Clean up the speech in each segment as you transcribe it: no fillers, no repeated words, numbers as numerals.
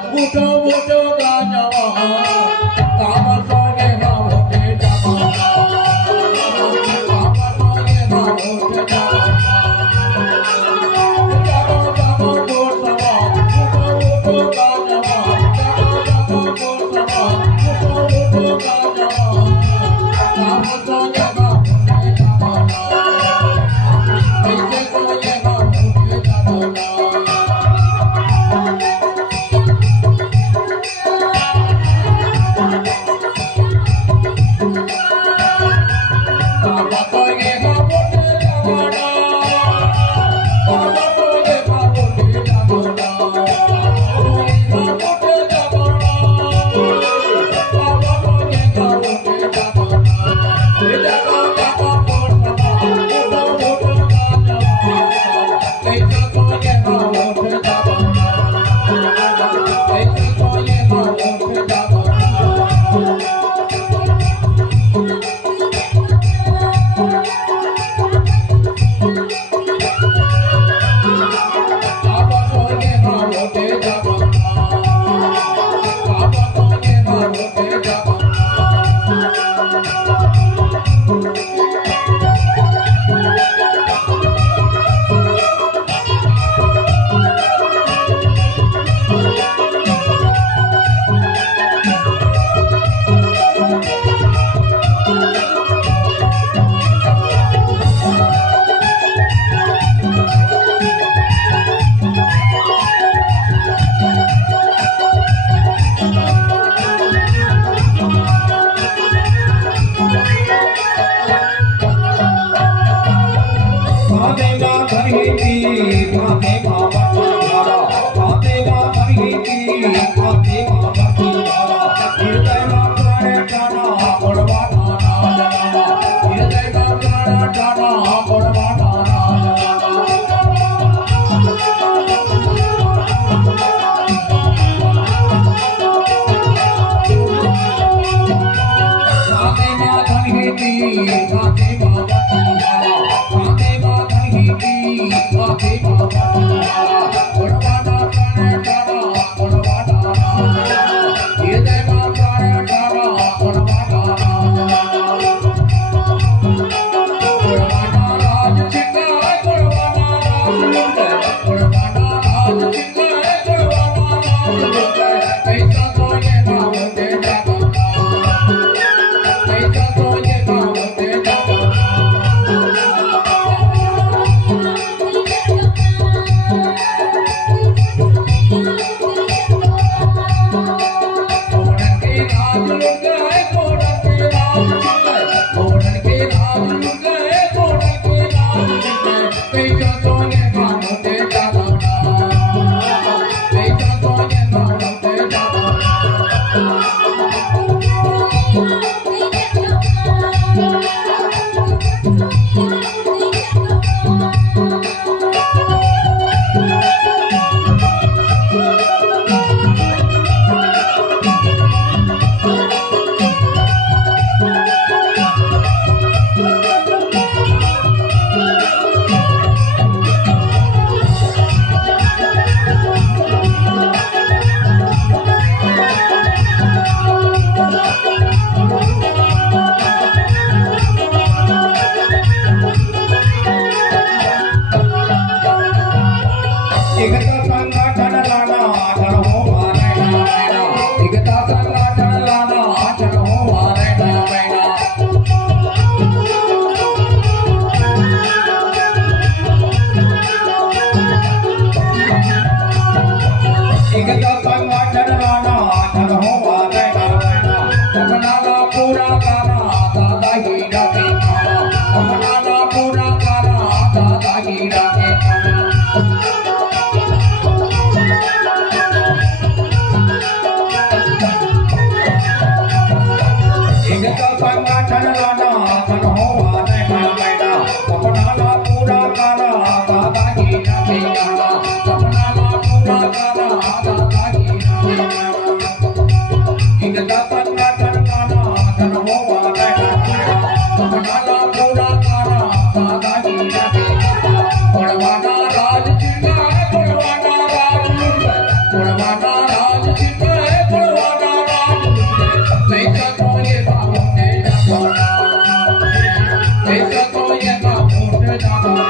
उठो उठो गाजवा काम सोगे ना उठे जावा काम सोगे ना उठे जावा जागो जागो गोर सवा उठो उठो गाजवा जागो जागो गोर सवा उठो उठो गाजवा काम सोगे ना उठे जावा ऐसे सोगे ना उठे जावा Thank you. चिंता है बड़वाना राज कैसा तो ये बाबू ने जाना कैसा तो ये बाबू ने जाना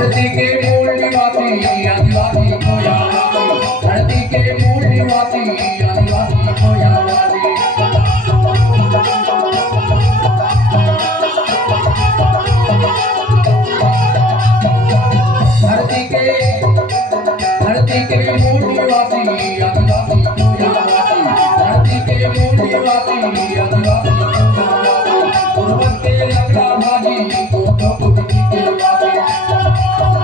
धरती के मूल निवासी आदिवासी कोयावासी धरती के मूल निवासी आदिवासी कोयावासी धरती के मूल निवासी आदिवासी कोयावासी धरती के मूल निवासी आदिवासी कोयावासी पर्वत के लकड़ा भाजी को तो कुटी के वासी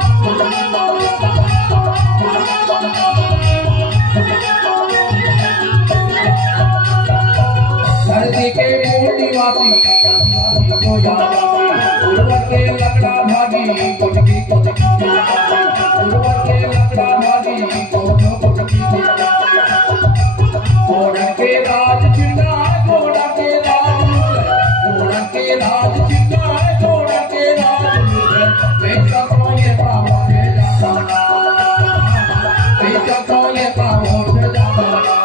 धरती के मूल निवासी आदिवासी कोयावासी पर्वत के लकड़ा भाजी कुटकी कुटकी के वासी पर्वत के लकड़ा भाजी को तो कुटकी के वासी घोड़ा के राज चिन्ना घोड़ा के राज घोड़ा के राज चिन्ना घोड़ा के राज कैसा तो ये बाबा ने जाना कैसा तो ये बाबा ने जाना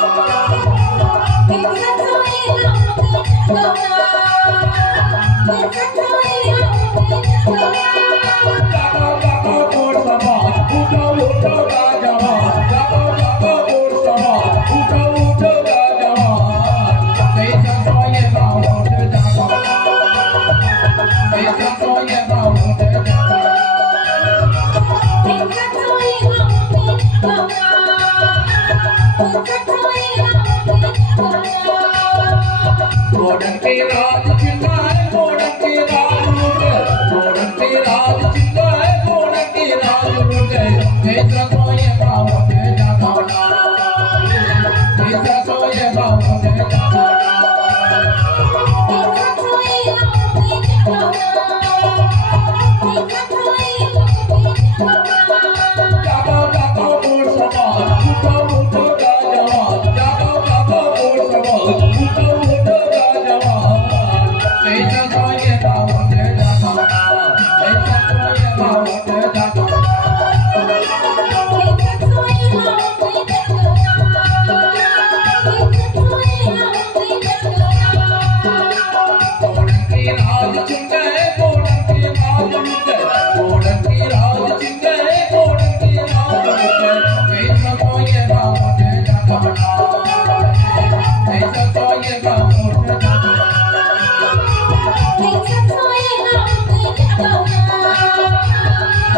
घोड़न के राज चिन्ना है घोड़न के राज मुझे घोड़न के राज चिन्ना है घोड़न के राज मुझे कैसा तो ये बाबू ने जाना कैसा तो ये बाबू ने जाना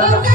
It's a